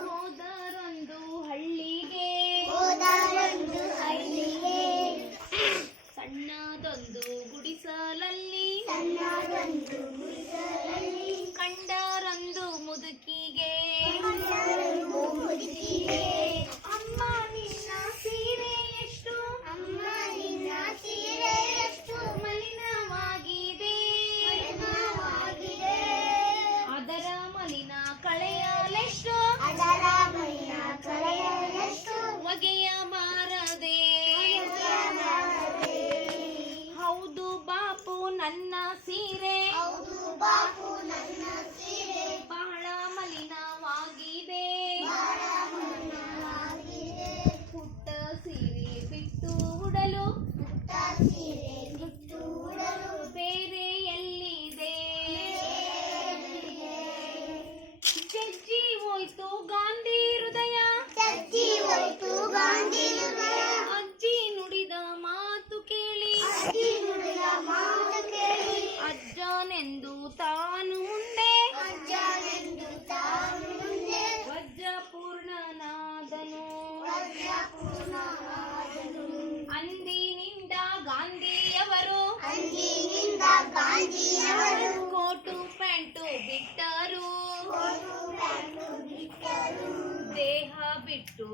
ಹೋದರೊಂದು ಹಳ್ಳಿಗೆ ಸಣ್ಣದೊಂದು ಗುಡಿಸಲಲ್ಲಿ ಕಂಡರೊಂದು ಮುದುಕಿಗೆ ಅಮ್ಮ ನಿನ್ನ ಸೀರೆ ಎಷ್ಟು ಮಲಿನವಾಗಿದೆ ಅದರ ಮಲಿನ ಕಳೆಯಲೆಷ್ಟು ಒಗೆಯ ಬಾರದೆ ಹೌದು ಬಾಪು ನನ್ನ ಸೀರೆ ಬಹಳ ಮಲಿನವಾಗಿದೆ ಪುಟ್ಟ ಸೀರೆ ಬಿಟ್ಟು ಉಡಲು ಬೇರೆ ಎಲ್ಲಿದೆ ಜಜ್ಜಿ ಹೋಯ್ತು ಗಾಂಧಿ ಹೃದಯ ಅಜ್ಜಿ ನುಡಿದ ಮಾತು ಕೇಳಿ ಅಜ್ಜನೆಂದು ತಾನು ಮುಂದೆ ವಜ್ರಪೂರ್ಣನಾದನು ಅಂದಿನಿಂದ ಗಾಂಧಿಯವರು ಕೋಟು ಪ್ಯಾಂಟು ಬಿಟ್ಟರು ದೇಹ ಬಿಟ್ಟು